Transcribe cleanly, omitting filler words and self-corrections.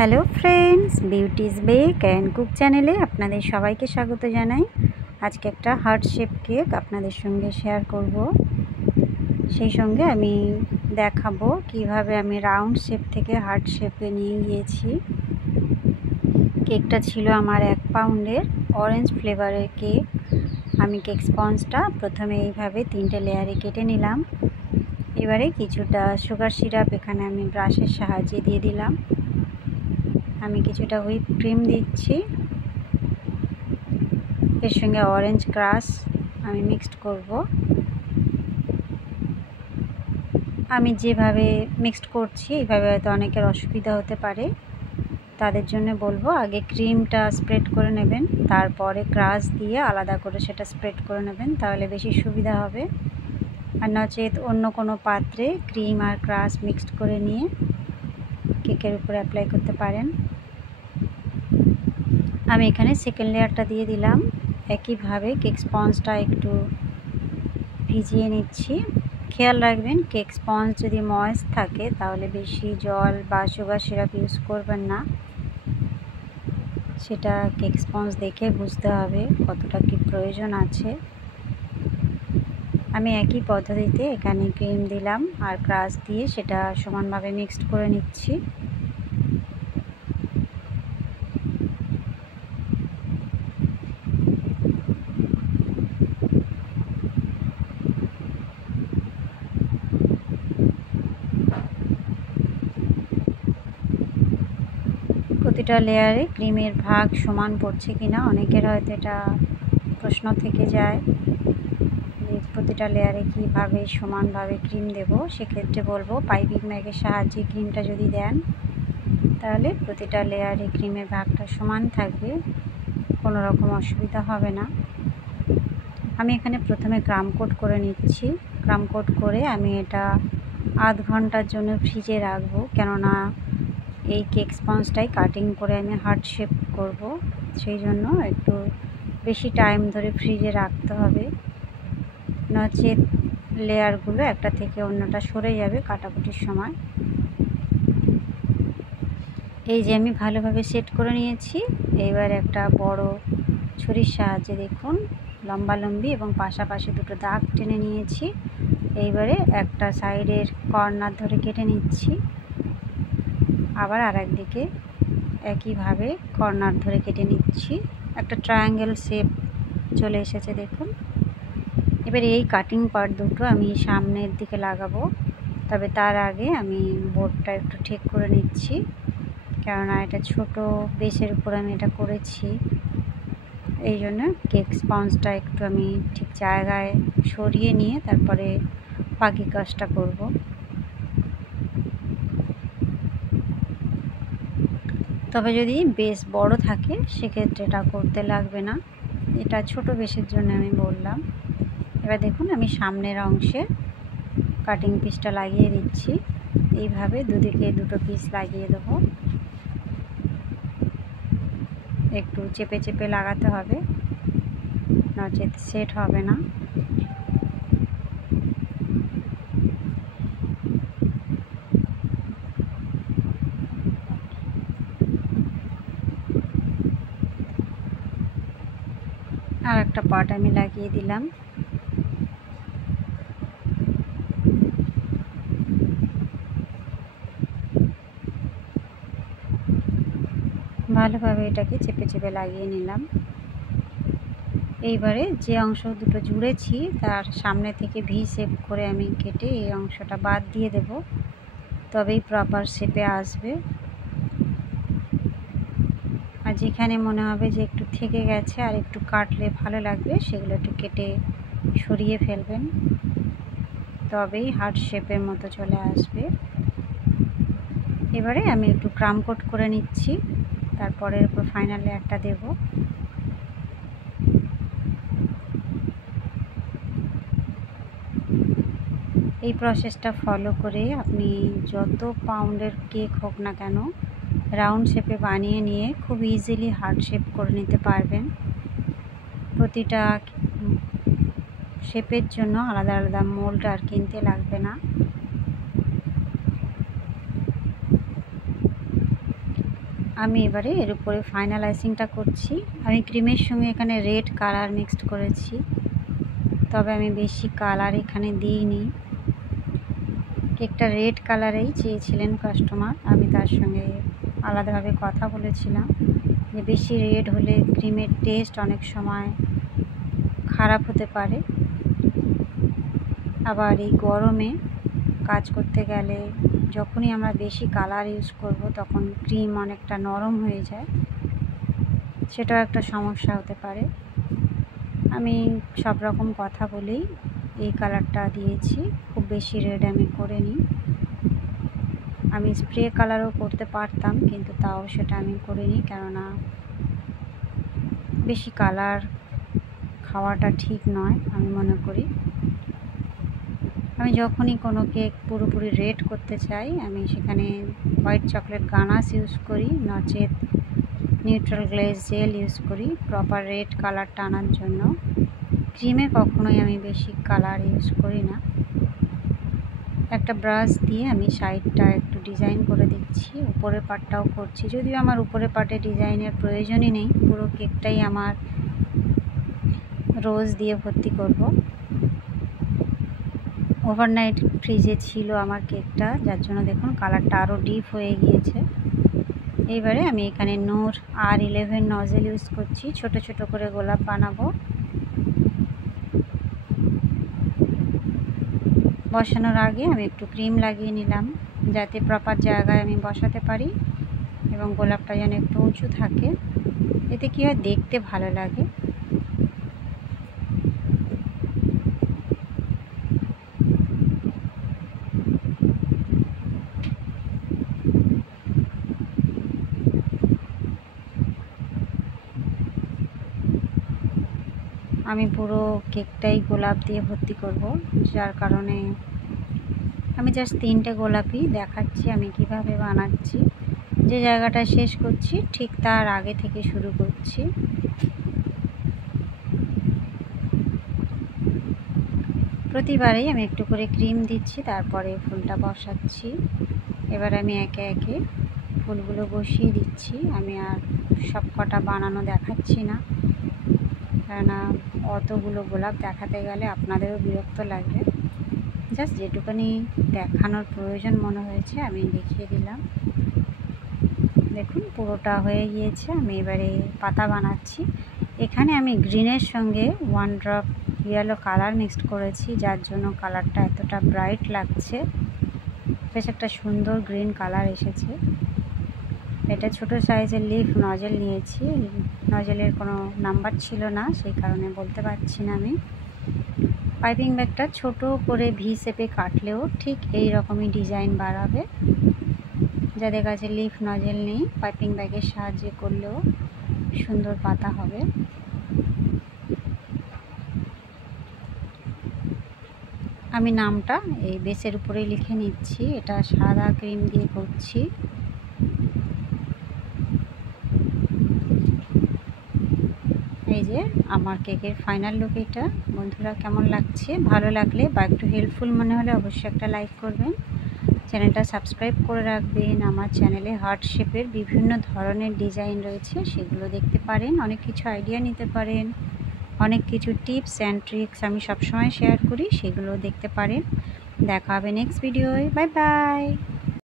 Hello friends, beauties bake and cook চ্যানেলে আপনাদের সবাইকে স্বাগত জানাই। আজকে একটা হার্ট শেপ কেক আপনাদের সঙ্গে শেয়ার করব। সেই সঙ্গে আমি দেখাবো কিভাবে আমি রাউন্ড শেপ থেকে হার্ট শেপে নিয়ে গিয়েছি। কেকটা ছিল আমার 1 পাউন্ডের অরেঞ্জ ফ্লেভারের কেক। আমি কেক স্পঞ্জটা প্রথমে এইভাবে 3টে লেয়ারে কেটে নিলাম। এবারে কিছুটা সুগার সিরাপ এখানে আমি ব্রাশের সাহায্যে দিয়ে দিলাম। আমি কিছুটা হুইপ ক্রিম দিচ্ছি, এর সঙ্গে অরেঞ্জ ক্রাশ আমি মিক্সড করব। আমি যেভাবে মিক্সড করছি এইভাবে হয়তো অনেকের অসুবিধা হতে পারে, তাদের জন্য বলবো আগে ক্রিমটা স্প্রেড করে নেবেন, তারপরে ক্রাশ দিয়ে আলাদা করে সেটা স্প্রেড করে নেবেন, তাহলে বেশি সুবিধা হবে। আর নচেত অন্য কোনো পাত্রে ক্রিম আর ক্রাশ মিক্সড করে নিয়ে কেকের উপরে অ্যাপ্লাই করতে পারেন। আমি এখানে সেকেন্ড লেয়ারটা দিয়ে দিলাম। একইভাবে কেক স্পঞ্জটা একটু ভিজিয়ে নিচ্ছি। খেয়াল রাখবেন কেক স্পঞ্জ যদি ময়েস্ট থাকে তাহলে বেশি জল বা সুগার সিরাপ ইউজ করবেন না, সেটা কেক স্পঞ্জ দেখে বুঝতে হবে কতটা কি প্রয়োজন আছে। আমি একই পদ্ধতিতে এখানে ক্রিম দিলাম আর ক্রাশ দিয়ে সেটা সমানভাবে মিক্সড করে নিচ্ছি। প্রতিটা লেয়ারে ক্রিমের ভাগ সমান পড়ছে কিনা অনেকের হয়তো এটা প্রশ্ন থেকে যায় যে প্রতিটা লেয়ারে কীভাবে সমানভাবে ক্রিম দেব। সেক্ষেত্রে বলবো পাইপিং ব্যাগের সাহায্যে ক্রিমটা যদি দেন তাহলে প্রতিটা লেয়ারে ক্রিমের ভাগটা সমান থাকবে, কোনো রকম অসুবিধা হবে না। আমি এখানে প্রথমে ক্রাম কোট করে নিচ্ছি। ক্রাম কোট করে আমি এটা আধ ঘন্টার জন্য ফ্রিজে রাখবো, কেননা এই কেক স্পঞ্জটাই কাটিং করে আমি হার্ট শেপ করব, সেই জন্য একটু বেশি টাইম ধরে ফ্রিজে রাখতে হবে, নচেত লেয়ারগুলো একটা থেকে অন্যটা সরে যাবে কাটাকুটির সময়। এই যে আমি ভালোভাবে সেট করে নিয়েছি। এইবার একটা বড় ছুরির সাহায্যে দেখুন লম্বালম্বি এবং পাশাপাশি দুটো দাগ টেনে নিয়েছি। এইবারে একটা সাইডের কর্নার ধরে কেটে নিচ্ছি, আবার আর একদিকে একইভাবে কর্নার ধরে কেটে নিচ্ছি। একটা ট্রায়াঙ্গেল শেপ চলে এসেছে দেখুন। এবার এই কাটিং পার্ট দুটো আমি সামনের দিকে লাগাবো, তবে তার আগে আমি বোর্ডটা একটু ঠিক করে নিচ্ছি, কেননা এটা ছোট বেসের উপর আমি এটা করেছি, এই জন্য কেক স্পঞ্জটা একটু আমি ঠিক জায়গায় সরিয়ে নিয়ে তারপরে বাকি কাজটা করব। তবে যদি বেস বড় থাকে সেক্ষেত্রে এটা করতে লাগবে না, এটা ছোট বেসের জন্য আমি বললাম। এবার দেখুন আমি সামনের অংশে কাটিং পিসটা লাগিয়ে দিচ্ছি। এইভাবে দুদিকে দুটো পিস লাগিয়ে দেবো, একটু চেপে চেপে লাগাতে হবে, নচেত সেট হবে না। আর একটা পার্ট আমি লাগিয়ে দিলাম। ভালোভাবে এটাকে চেপে চেপে লাগিয়ে নিলাম। এইবারে যে অংশ দুটো জুড়েছি তার সামনে থেকে ভি শেপ করে আমি কেটে এই অংশটা বাদ দিয়ে দেব, তবেই প্রপার শেপে আসবে। আর যেখানে মনে হবে যে একটু থেকে গেছে আর একটু কাটলে ভালো লাগবে সেগুলো একটু কেটে সরিয়ে ফেলবেন, তবেই হার্ট শেপের মতো চলে আসবে। এবারে আমি একটু ক্রাম কোট করে নিচ্ছি, তারপরের উপর ফাইনাল লেয়ারটা দেব। এই প্রসেসটা ফলো করে আপনি যত পাউন্ডের কেক হোক না কেন রাউন্ড শেপে বানিয়ে নিয়ে খুব ইজিলি হার্ট শেপ করে নিতে পারবেন। প্রতিটা শেপের জন্য আলাদা আলাদা মোল্ড আর কিনতে লাগবে না। আমি এবারে এর উপরে ফাইনাল আইসিংটা করছি। আমি ক্রিমের সঙ্গে এখানে রেড কালার মিক্সড করেছি, তবে আমি বেশি কালার এখানে দিইনি। কেকটা রেড কালারেই চেয়েছিলেন কাস্টমার। আমি তার সঙ্গে আলাদাভাবে কথা বলেছিলাম যে বেশি রেড হলে ক্রিমের টেস্ট অনেক সময় খারাপ হতে পারে। আবার এই গরমে কাজ করতে গেলে যখনই আমরা বেশি কালার ইউজ করব তখন ক্রিম অনেকটা নরম হয়ে যায়, সেটাও একটা সমস্যা হতে পারে। আমি সব রকম কথা বলেই এই কালারটা দিয়েছি, খুব বেশি রেড আমি করিনি। আমি স্প্রে কালারও করতে পারতাম, কিন্তু তাও সেটা আমি করিনি, কেননা বেশি কালার খাওয়াটা ঠিক নয় আমি মনে করি। আমি যখনই কোনো কেক পুরোপুরি রেড করতে চাই আমি সেখানে হোয়াইট চকলেট গানাশ ইউজ করি, নচেত নিউট্রাল গ্লেজ জেল ইউজ করি প্রপার রেড কালারটা আনার জন্য। ক্রিমে কখনোই আমি বেশি কালার ইউজ করি না। একটা ব্রাশ দিয়ে আমি সাইডটা একটু ডিজাইন করে দিচ্ছি, উপরের পার্টটাও করছি, যদিও আমার উপরের পার্টে ডিজাইনের প্রয়োজনই নেই, পুরো কেকটাই আমার রোজ দিয়ে ভর্তি করব। ওভারনাইট ফ্রিজে ছিল আমার কেকটা, যার জন্য দেখুন কালারটা আরও ডিপ হয়ে গিয়েছে। এইবারে আমি এখানে নূর R11 নজেল ইউজ করছি, ছোট ছোট করে গোলাপ বানাবো। বসানোর আগে আমি একটু ক্রিম লাগিয়ে নিলাম, যাতে প্রপার জায়গায় আমি বসাতে পারি এবং গোলাপটা যেন একটু উঁচু থাকে, এতে কি হয় দেখতে ভালো লাগে। আমি পুরো কেকটাই গোলাপ দিয়ে ভর্তি করব, যার কারণে আমি জাস্ট 3টে গোলাপই দেখাচ্ছি আমি কিভাবে বানাচ্ছি। যে জায়গাটা শেষ করছি ঠিক তার আগে থেকে শুরু করছি। প্রতিবারেই আমি একটু করে ক্রিম দিচ্ছি, তারপরে ফুলটা বসাচ্ছি। এবার আমি একে একে ফুলগুলো বসিয়ে দিচ্ছি। আমি আর সব কটা বানানো দেখাচ্ছি না, কেননা অতগুলো গোলাপ দেখাতে গেলে আপনাদেরও বিরক্ত লাগবে। জাস্ট যেটুকুনি দেখানোর প্রয়োজন মনে হয়েছে আমি দেখিয়ে দিলাম। দেখুন পুরোটা হয়ে গিয়েছে। আমি এবারে পাতা বানাচ্ছি। এখানে আমি গ্রিনের সঙ্গে 1 ড্রপ ইয়েলো কালার মিক্সড করেছি, যার জন্য কালারটা এতটা ব্রাইট লাগছে। বেশ একটা সুন্দর গ্রিন কালার এসেছে। এটা ছোট সাইজের লিফ নজেল নিয়েছি, নজেলের কোনো নাম্বার ছিল না, সেই কারণে বলতে পারছি না আমি। পাইপিং ব্যাগটা ছোট করে ভি শেপে কাটলেও ঠিক এই রকমই ডিজাইন বাড়াবে। যাদের কাছে লিফ নজেল নেই, পাইপিং ব্যাগের সাহায্যে করলেও সুন্দর পাতা হবে। আমি নামটা এই বেসের উপরেই লিখে নিচ্ছি। এটা সাদা ক্রিম দিয়ে করছি। এই যে আমার কেকের ফাইনাল লুক এটা। বন্ধুরা কেমন লাগছে? ভালো লাগলে বা একটু হেল্পফুল মনে হলে অবশ্যই একটা লাইক করবেন, চ্যানেলটা সাবস্ক্রাইব করে রাখবেন। আমার চ্যানেলে হার্ট শেপের বিভিন্ন ধরনের ডিজাইন রয়েছে, সেগুলো দেখতে পারেন, অনেক কিছু আইডিয়া নিতে পারেন, অনেক কিছু টিপস অ্যান্ড ট্রিক্স আমি সবসময় শেয়ার করি, সেগুলো দেখতে পারেন। দেখা হবে নেক্সট ভিডিওয়। Bye bye.